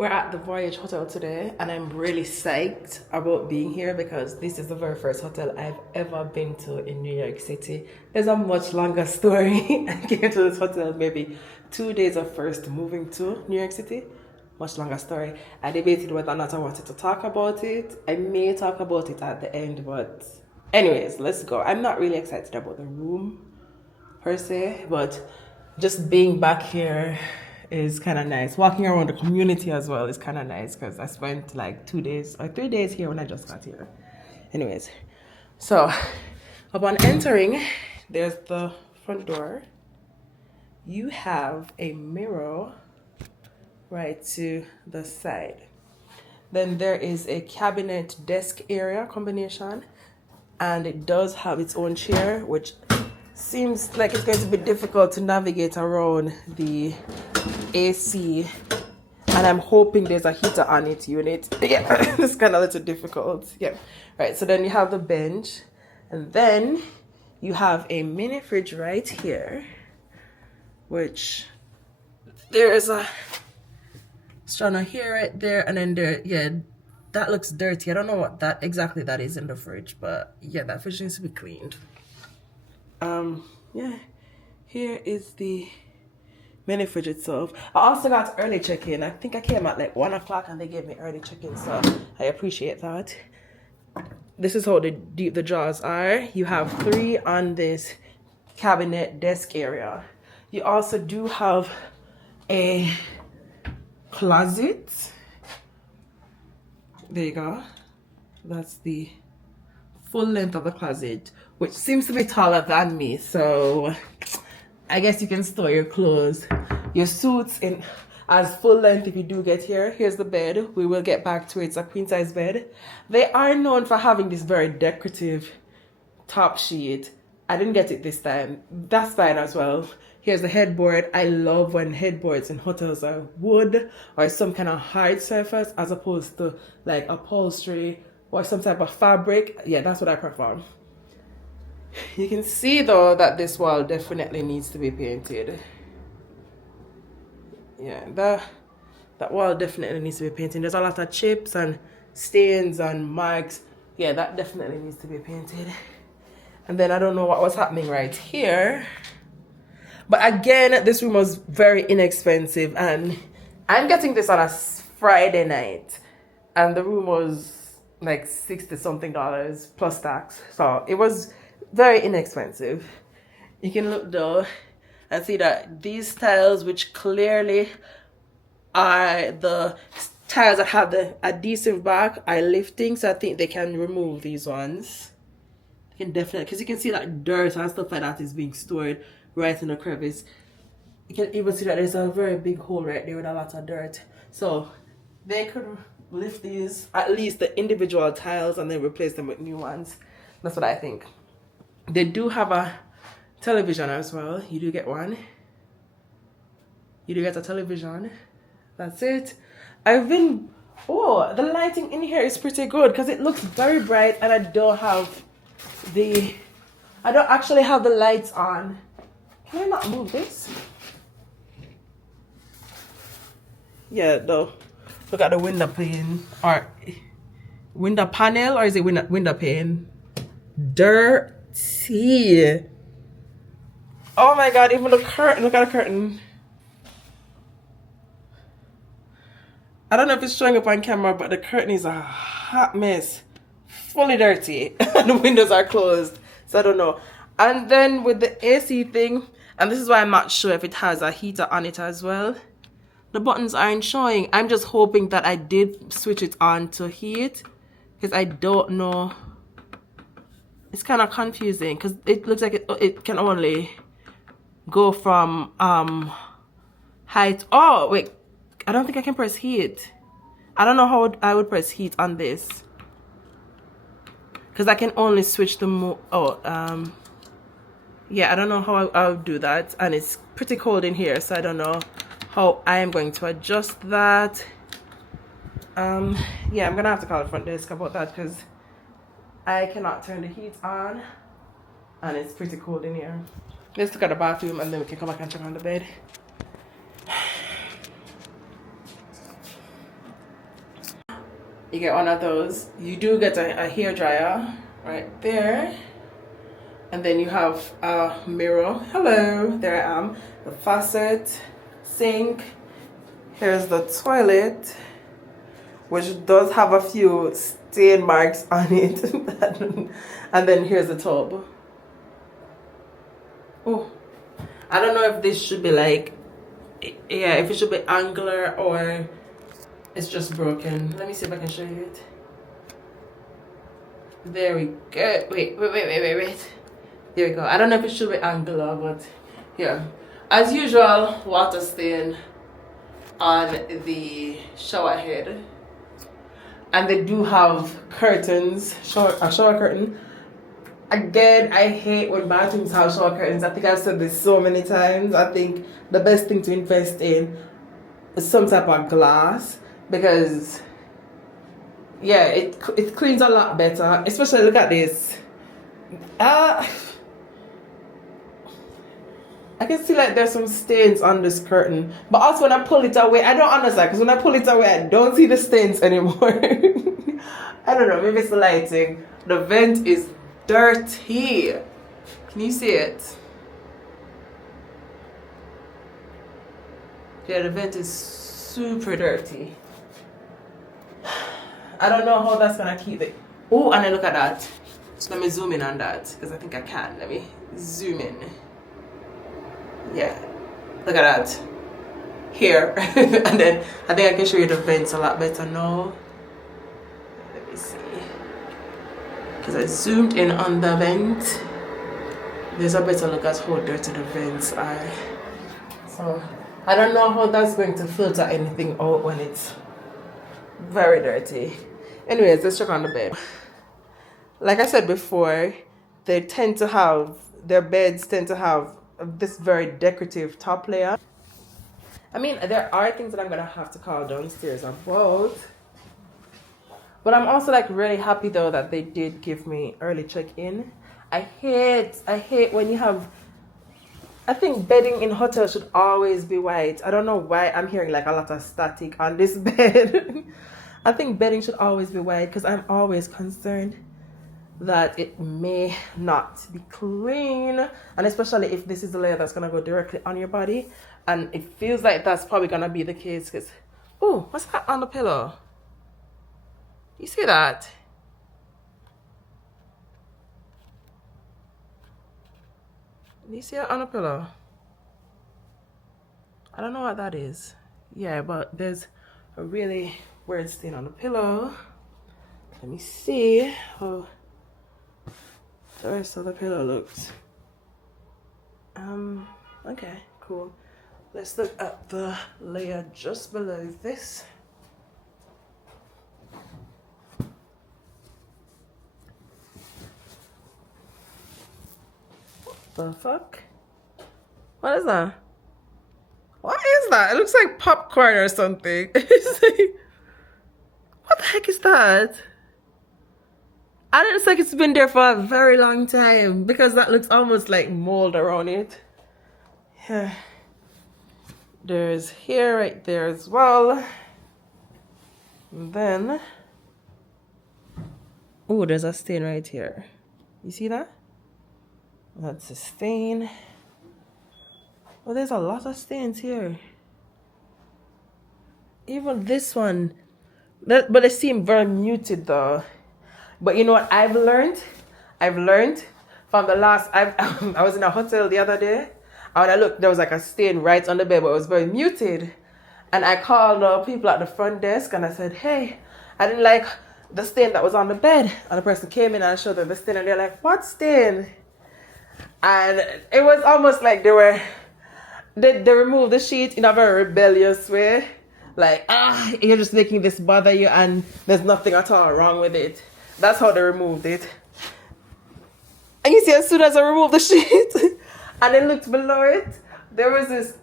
We're at the Voyage Hotel today, and I'm really psyched about being here because this is the very first hotel I've ever been to in New York City. There's a much longer story. I came to this hotel maybe 2 days of first moving to New York City. Much longer story. I debated whether or not I wanted to talk about it. I may talk about it at the end, but anyways, let's go. I'm not really excited about the room per se, but just being back here is kind of nice. Walking around the community as well is kind of nice because I spent like 2 days or 3 days here when I just got here. Anyways, so upon entering, there's the front door. You have a mirror right to the side. Then there is a cabinet desk area combination, and it does have its own chair, which seems like it's going to be difficult to navigate around the AC, and I'm hoping there's a heater on it unit. Yeah, it's kind of a little difficult. Yeah, right. So then you have the bench, and then you have a mini fridge right here, which there's a strainer here, right there, and then there. Yeah, that looks dirty. I don't know what that exactly that is in the fridge, but yeah, that fridge needs to be cleaned. Yeah, here is the mini fridge itself. I also got early check-in. I think I came at like 1 o'clock and they gave me early check-in, so I appreciate that. This is how deep the drawers are. You have 3 on this cabinet desk area. You also do have a closet. There you go. That's the full length of the closet, which seems to be taller than me, so I guess you can store your clothes, your suits in as full length if you do get here. Here's the bed. We will get back to it. It's a queen size bed. They are known for having this very decorative top sheet. I didn't get it this time. That's fine as well. Here's the headboard. I love when headboards in hotels are wood or some kind of hard surface as opposed to like upholstery or some type of fabric. Yeah, that's what I prefer. You can see though that this wall definitely needs to be painted. Yeah, that wall definitely needs to be painted. There's a lot of chips and stains and marks. Yeah, that definitely needs to be painted. And then I don't know what was happening right here. But again, this room was very inexpensive, and I'm getting this on a Friday night, and the room was like $60 something plus tax. So it was very inexpensive. You can look though and see that these tiles, which clearly are the tiles that have the adhesive back, are lifting, so I think they can remove these ones. They can definitely, because you can see that dirt and stuff like that is being stored right in the crevice. You can even see that there's a very big hole right there with a lot of dirt, so they could lift these, at least the individual tiles, and then replace them with new ones. That's what I think. They do have a television as well. You do get one. You do get a television. That's it. Oh, the lighting in here is pretty good because it looks very bright, and I don't actually have the lights on. Can I not move this? Yeah, though. Look at the window pane, or window panel, or is it window pane? Dirty. Oh my god, even the curtain. Look at the curtain. I don't know if it's showing up on camera, but the curtain is a hot mess. Fully dirty. And the windows are closed. So I don't know. And then with the AC thing, and this is why I'm not sure if it has a heater on it as well. The buttons aren't showing. I'm just hoping that I did switch it on to heat, because I don't know. It's kind of confusing because it looks like it can only go from height. Oh wait, I don't think I can press heat. I don't know how I would press heat on this, because I can only switch the yeah, I don't know how I would do that, and it's pretty cold in here, so I don't know how I am going to adjust that. Yeah, I'm gonna have to call the front desk about that because I cannot turn the heat on, and it's pretty cold in here. Let's look at the bathroom, and then we can come back and check on the bed. You get one of those. You do get a hair dryer right there. And then you have a mirror. Hello, there I am. The faucet, sink. Here's the toilet, which does have a few stain marks on it. And then here's the tub. Oh, I don't know if this should be like, yeah, if it should be angular or it's just broken. Let me see if I can show you it. There we go. Wait. There we go. I don't know if it should be angular, but yeah. As usual, water stain on the shower head. And they do have curtains, a shower curtain. Again, I hate when bathrooms have shower curtains. I think I've said this so many times. I think the best thing to invest in is some type of glass, because yeah, it cleans a lot better. Especially, look at this. I can see like there's some stains on this curtain, but also when I pull it away, I don't understand, because when I pull it away, I don't see the stains anymore. I don't know, maybe it's the lighting. The vent is dirty. Can you see it? Yeah, the vent is super dirty. I don't know how that's gonna keep it. Oh, and then look at that. So let me zoom in on that, because I think I can. Let me zoom in. Yeah, look at that here. And then I think I can show you the vents a lot better now. Let me see, because I zoomed in on the vent. There's a better look at how dirty the vents are. So I don't know how that's going to filter anything out when it's very dirty. Anyways, let's check on the bed. Like I said before, their beds tend to have this very decorative top layer. I mean, there are things that I'm gonna have to call downstairs about, but I'm also like really happy though that they did give me early check-in. I hate when you have, I think bedding in hotels should always be white. I don't know why I'm hearing like a lot of static on this bed. I think bedding should always be white, because I'm always concerned that it may not be clean, and especially if this is the layer that's gonna go directly on your body, and it feels like that's probably gonna be the case. Because, oh, what's that on the pillow? You see that? Do you see it on the pillow? I don't know what that is. Yeah, but there's a really weird stain on the pillow. Let me see how the rest of the pillow looks. Okay, cool. Let's look at the layer just below this. What the fuck? What is that? What is that? It looks like popcorn or something. What the heck is that? And it looks like it's been there for a very long time, because that looks almost like mold around it. Yeah. There's hair right there as well. And then, oh, there's a stain right here. You see that? That's a stain. Oh, there's a lot of stains here. Even this one. But they seem very muted though. But you know what I've learned? I've learned from the last, I was in a hotel the other day, and when I looked, there was like a stain right on the bed, but it was very muted. And I called the people at the front desk and I said, hey, I didn't like the stain that was on the bed. And the person came in and I showed them the stain, and they're like, what stain? And it was almost like they removed the sheet in a very rebellious way. Like, you're just making this bother you and there's nothing at all wrong with it. That's how they removed it. And you see, as soon as I removed the sheet and I looked below it, there was this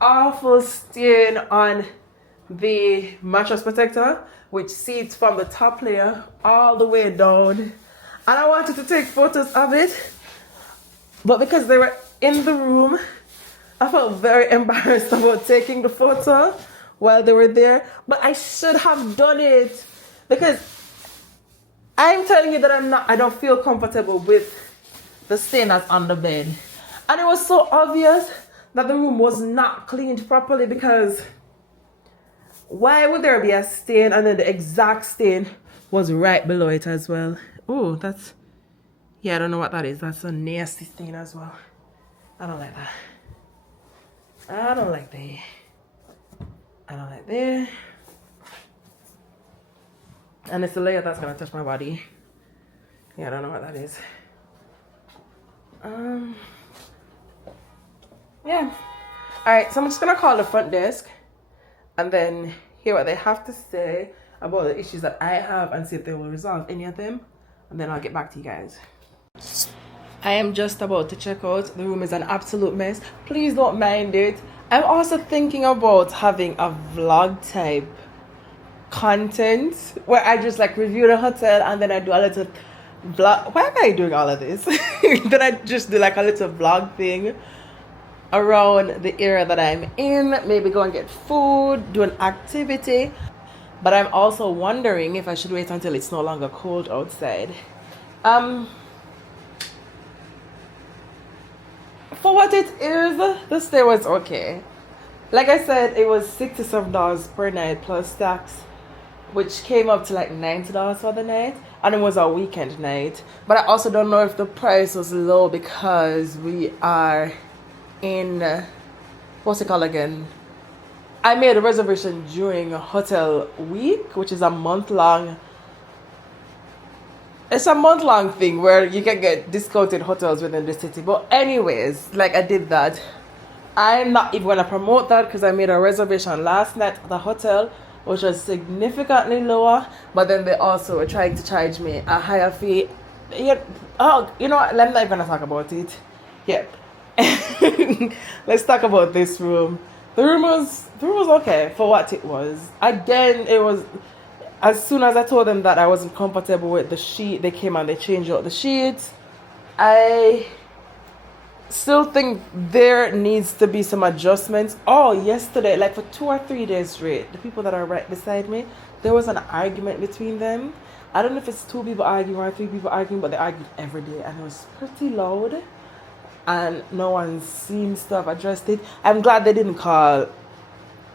awful stain on the mattress protector, which seeps from the top layer all the way down. And I wanted to take photos of it, but because they were in the room, I felt very embarrassed about taking the photo while they were there. But I should have done it, Because I'm telling you that I don't feel comfortable with the stain that's on the bed. And it was so obvious that the room was not cleaned properly, because why would there be a stain and then the exact stain was right below it as well? Oh, that's, yeah, I don't know what that is. That's a nasty stain as well. I don't like that. I don't like that. I don't like that. And it's a layer that's gonna touch my body. Yeah, I don't know what that is. Yeah. Alright, so I'm just gonna call the front desk and then hear what they have to say about the issues that I have and see if they will resolve any of them. And then I'll get back to you guys. I am just about to check out. The room is an absolute mess. Please don't mind it. I'm also thinking about having a vlog type content where I just like review the hotel and then I do a little vlog. Why am I doing all of this? Then I just do like a little vlog thing around the area that I'm in. Maybe go and get food, do an activity. But I'm also wondering if I should wait until it's no longer cold outside. For what it is, the stay was okay. Like I said, it was $67 per night plus tax, which came up to like $90 for the night, and it was a weekend night. But I also don't know if the price was low because we are in what's it called again? I made a reservation during a hotel week, which is a month-long. It's a month-long thing where you can get discounted hotels within the city. But anyways, like I did that. I'm not even going to promote that because I made a reservation last night at the hotel, which was significantly lower. But then they also were trying to charge me a higher fee. Yeah. Oh, you know what? I'm not even going to talk about it. Yep. Let's talk about this room. The room was okay for what it was. Again, it was, as soon as I told them that I wasn't comfortable with the sheet, they came and they changed out the sheets. I still think there needs to be some adjustments. Oh, yesterday, like for 2 or 3 days straight, the people that are right beside me, there was an argument between them. I don't know if it's 2 people arguing or 3 people arguing, but they argued every day and it was pretty loud. And no one seems to have addressed it. I'm glad they didn't call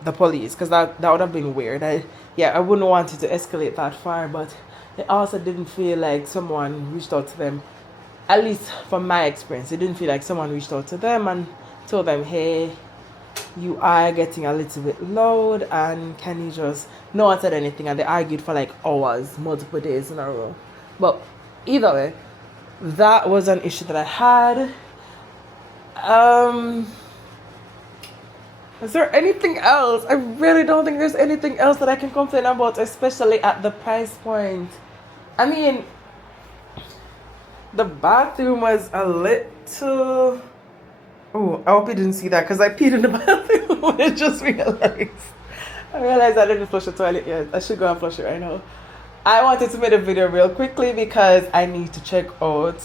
the police because that would have been weird. I wouldn't want it to escalate that far, but it also didn't feel like someone reached out to them. At least from my experience, it didn't feel like someone reached out to them and told them, hey, you are getting a little bit loud and can you just... No one said anything and they argued for like hours, multiple days in a row. But either way, that was an issue that I had. Is there anything else? I really don't think there's anything else that I can complain about, especially at the price point. I mean, the bathroom was a little... Oh, I hope you didn't see that because I peed in the bathroom. I just realized. I realized I didn't flush the toilet yet. I should go and flush it right now. I wanted to make a video real quickly because I need to check out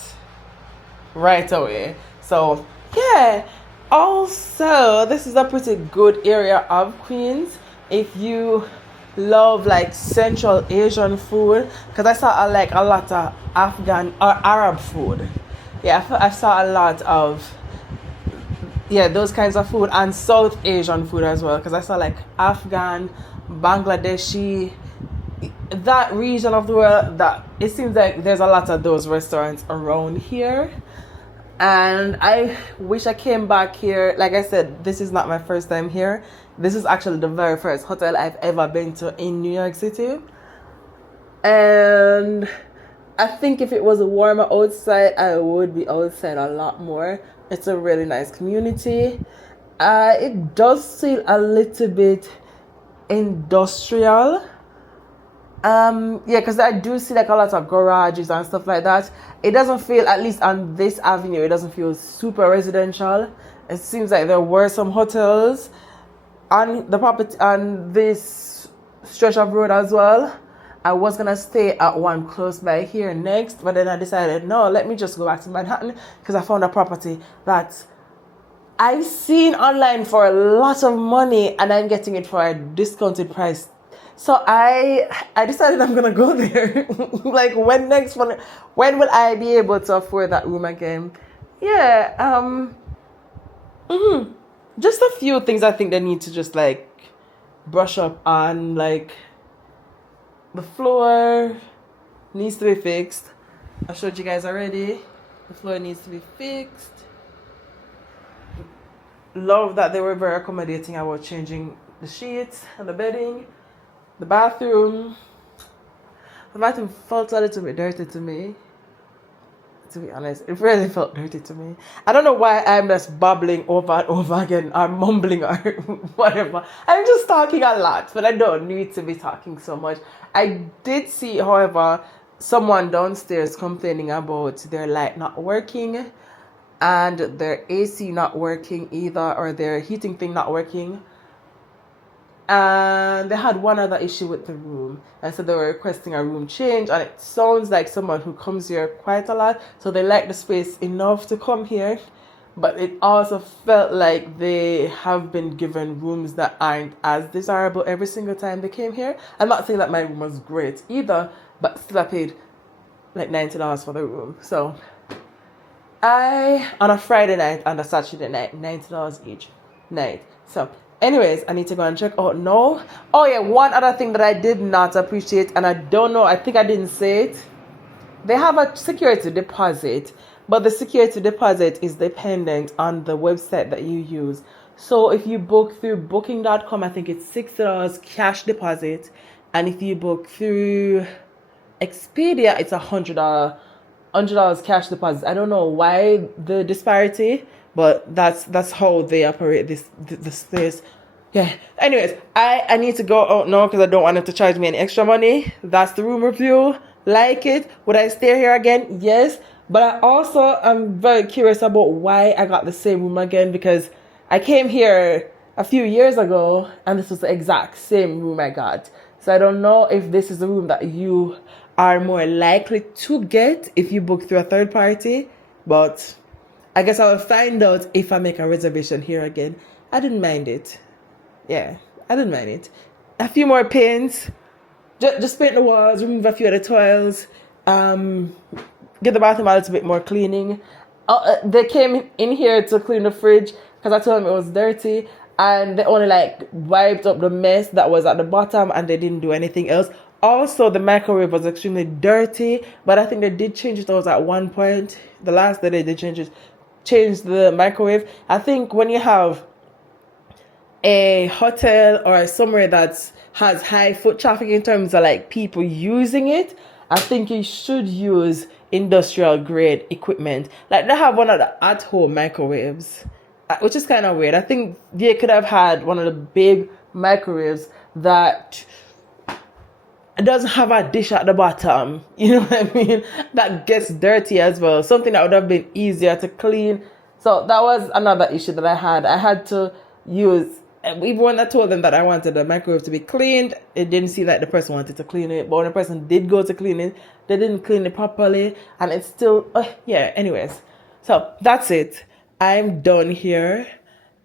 right away. So, yeah. Also, this is a pretty good area of Queens if you love like Central Asian food, because I saw like a lot of Afghan or Arab food. Yeah, I saw a lot of those kinds of food, and South Asian food as well, because I saw like Afghan, Bangladeshi, that region of the world. That it seems like there's a lot of those restaurants around here. And I wish I came back here. Like I said, this is not my first time here. This is actually the very first hotel I've ever been to in New York City. And I think if it was warmer outside, I would be outside a lot more. It's a really nice community. It does feel a little bit industrial. Because I do see like a lot of garages and stuff like that. It doesn't feel, at least on this avenue, it doesn't feel super residential. It seems like there were some hotels on the property on this stretch of road as well. I was gonna stay at one close by here next, but then I decided no, let me just go back to Manhattan because I found a property that I've seen online for a lot of money and I'm getting it for a discounted price So I decided I'm gonna go there. Like when will I be able to afford that room again? Yeah, just a few things I think they need to just like brush up on, like the floor needs to be fixed. I showed you guys already. The floor needs to be fixed. Love that they were very accommodating about changing the sheets and the bedding. The bathroom felt a little bit dirty to me. To be honest, it really felt dirty to me. I don't know why I'm just babbling over and over again, or mumbling, or whatever. I'm just talking a lot, but I don't need to be talking so much. I did see, however, someone downstairs complaining about their light not working and their AC not working either, or their heating thing not working. And they had one other issue with the room, and so they were requesting a room change, and it sounds like someone who comes here quite a lot, so they like the space enough to come here. But it also felt like they have been given rooms that aren't as desirable every single time they came here. I'm not saying that my room was great either, but still I paid like $90 for the room. So on a Friday night and a Saturday night, $90 each night. So anyways, I need to go and check out now. Oh yeah, one other thing that I did not appreciate, and I don't know, I think I didn't say it. They have a security deposit, but the security deposit is dependent on the website that you use. So if you book through booking.com, I think it's $60 cash deposit. And if you book through Expedia, it's $100 cash deposit. I don't know why the disparity, but that's how they operate this place. Yeah. Anyways, I need to go out now because I don't want them to charge me any extra money. That's the room review. Like it. Would I stay here again? Yes. But I also am very curious about why I got the same room again, because I came here a few years ago and this was the exact same room I got. So I don't know if this is the room that you are more likely to get if you book through a third party, but I guess I will find out if I make a reservation here again. I didn't mind it. Yeah, I didn't mind it. A few more paints. Just paint the walls, remove a few of the tiles. Get the bathroom a little bit more cleaning. They came in here to clean the fridge because I told them it was dirty. And they only like wiped up the mess that was at the bottom, and they didn't do anything else. Also, the microwave was extremely dirty, but I think they did change it at one point. The last day they did change the microwave. I think when you have a hotel or somewhere that has high foot traffic in terms of like people using it, I think you should use industrial grade equipment. Like they have one of the at-home microwaves, which is kind of weird. I think they could have had one of the big microwaves that doesn't have a dish at the bottom, you know what I mean, that gets dirty as well. Something that would have been easier to clean. So that was another issue that I had. I had to use, even when I told them that I wanted the microwave to be cleaned, it didn't seem like the person wanted to clean it. But when the person did go to clean it, they didn't clean it properly, and it's still, yeah, anyways. So that's it. I'm done here.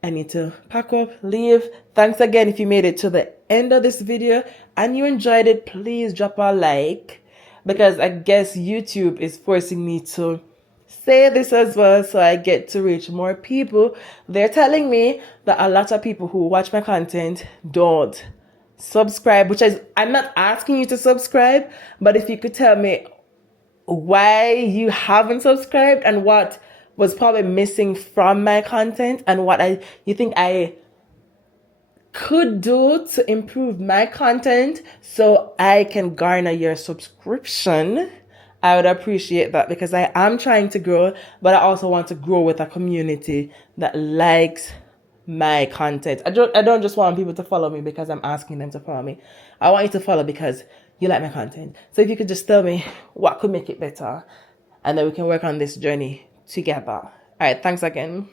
I need to pack up, leave. Thanks again if you made it to the end of this video and you enjoyed it. Please drop a like, because I guess YouTube is forcing me to say this as well so I get to reach more people. They're telling me that a lot of people who watch my content don't subscribe, which is, I'm not asking you to subscribe, but if you could tell me why you haven't subscribed and what was probably missing from my content and what you think I could do to improve my content so I can garner your subscription, I would appreciate that, because I am trying to grow, but I also want to grow with a community that likes my content. I don't just want people to follow me because I'm asking them to follow me. I want you to follow because you like my content. So if you could just tell me what could make it better, and then we can work on this journey together. All right, thanks again.